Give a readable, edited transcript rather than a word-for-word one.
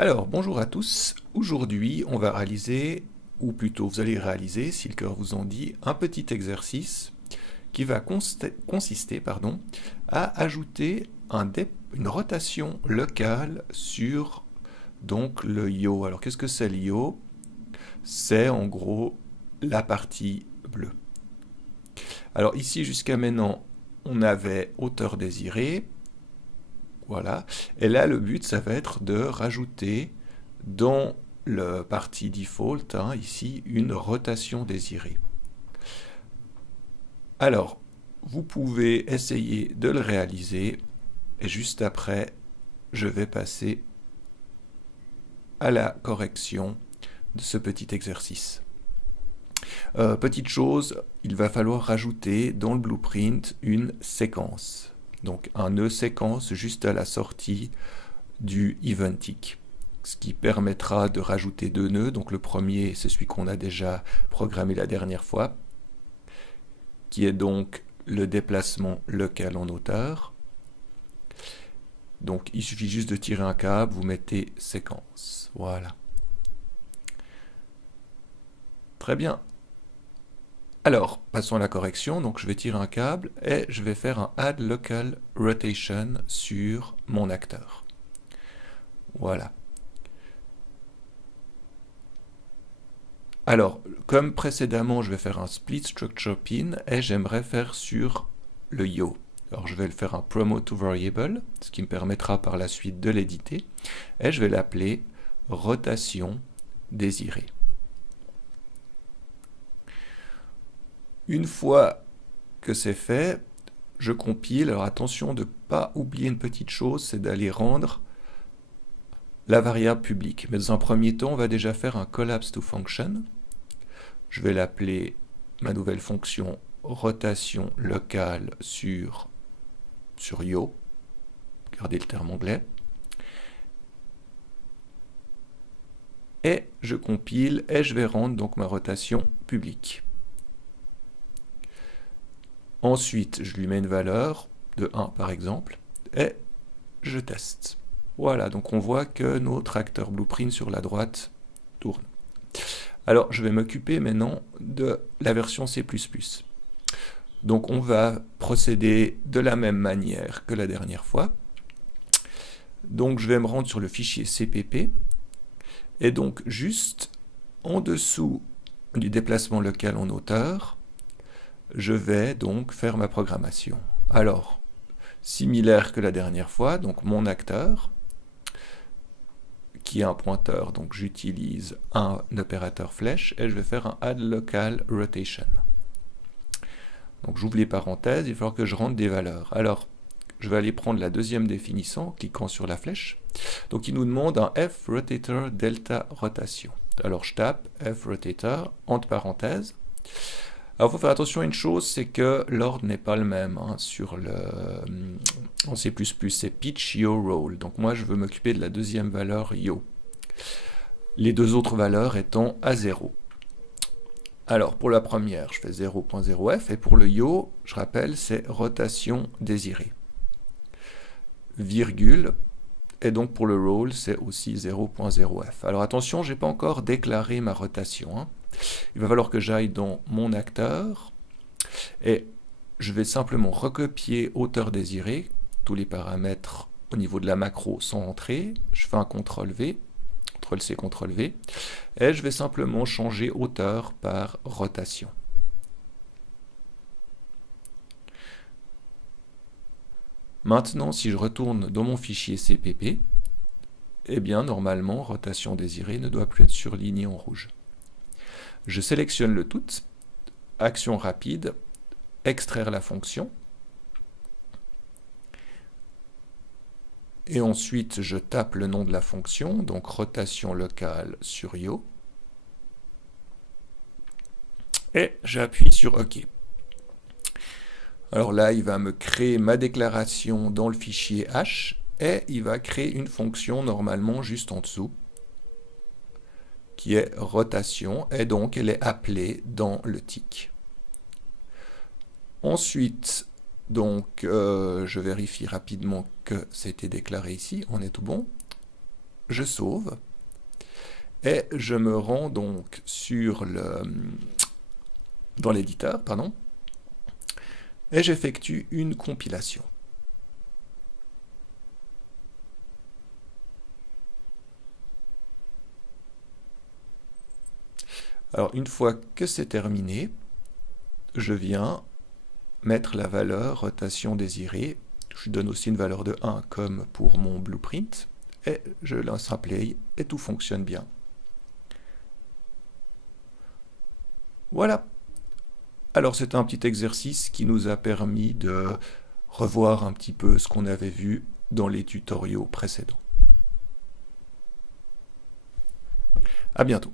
Alors, bonjour à tous. Aujourd'hui, on va réaliser, ou plutôt vous allez réaliser, si le cœur vous en dit, un petit exercice qui va consister à ajouter une rotation locale sur donc le yaw. Alors, qu'est-ce que c'est le yaw? C'est en gros la partie bleue. Alors ici, jusqu'à maintenant, on avait hauteur désirée. Voilà. Et là, le but, ça va être de rajouter dans le parti default, ici, une rotation désirée. Alors, vous pouvez essayer de le réaliser et juste après, je vais passer à la correction de ce petit exercice. Petite chose, il va falloir rajouter dans le blueprint une séquence. Donc un nœud séquence juste à la sortie du eventic, ce qui permettra de rajouter deux nœuds. Donc le premier, c'est celui qu'on a déjà programmé la dernière fois, qui est donc le déplacement local en hauteur. Donc il suffit juste de tirer un câble, vous mettez séquence. Voilà. Très bien. Alors, passons à la correction. Donc je vais tirer un câble et je vais faire un Add Local Rotation sur mon acteur. Voilà. Alors, comme précédemment, je vais faire un Split Structure Pin et j'aimerais faire sur le yaw. Alors, je vais le faire un Promote to Variable, ce qui me permettra par la suite de l'éditer. Et je vais l'appeler Rotation désirée. Une fois que c'est fait, je compile. Alors attention de ne pas oublier une petite chose, c'est d'aller rendre la variable publique. Mais dans un premier temps, on va déjà faire un collapse to function. Je vais l'appeler ma nouvelle fonction rotation locale sur yaw. Gardez le terme anglais. Et je compile et je vais rendre donc ma rotation publique. Ensuite, je lui mets une valeur de 1 par exemple et je teste. Voilà, donc on voit que notre acteur blueprint sur la droite tourne. Alors, je vais m'occuper maintenant de la version C++. Donc, on va procéder de la même manière que la dernière fois. Donc, je vais me rendre sur le fichier CPP. Et donc, juste en dessous du déplacement local en hauteur, je vais donc faire ma programmation. Alors, similaire que la dernière fois, donc mon acteur, qui est un pointeur, donc j'utilise un opérateur flèche et je vais faire un add local rotation. Donc j'ouvre les parenthèses, il va falloir que je rentre des valeurs. Alors, je vais aller prendre la deuxième définition en cliquant sur la flèche. Donc il nous demande un f rotator delta rotation. Alors je tape f rotator entre parenthèses. Alors il faut faire attention à une chose, c'est que l'ordre n'est pas le même en C++, c'est pitch, yaw, roll. Donc moi je veux m'occuper de la deuxième valeur yaw. Les deux autres valeurs étant à 0. Alors pour la première, je fais 0.0f et pour le yaw, je rappelle, c'est rotation désirée. Virgule, et donc pour le roll, c'est aussi 0.0f. Alors attention, je n'ai pas encore déclaré ma rotation. Il va falloir que j'aille dans mon acteur et je vais simplement recopier hauteur désirée, tous les paramètres au niveau de la macro sont entrés, je fais un CTRL-V, CTRL-C, CTRL-V, et je vais simplement changer hauteur par rotation. Maintenant, si je retourne dans mon fichier CPP, eh bien normalement, rotation désirée ne doit plus être surlignée en rouge. Je sélectionne le tout, action rapide, extraire la fonction, et ensuite je tape le nom de la fonction, donc rotation locale sur yaw, et j'appuie sur OK. Alors là, il va me créer ma déclaration dans le fichier H, et il va créer une fonction normalement juste en dessous, qui est rotation, et donc elle est appelée dans le tick. Ensuite, donc, je vérifie rapidement que c'était déclaré ici, on est tout bon. je sauve, et je me rends donc dans l'éditeur, pardon, et j'effectue une compilation. Alors une fois que c'est terminé, je viens mettre la valeur rotation désirée. Je donne aussi une valeur de 1 comme pour mon blueprint, et je lance un play et tout fonctionne bien. Voilà. Alors c'est un petit exercice qui nous a permis de revoir un petit peu ce qu'on avait vu dans les tutoriaux précédents. À bientôt.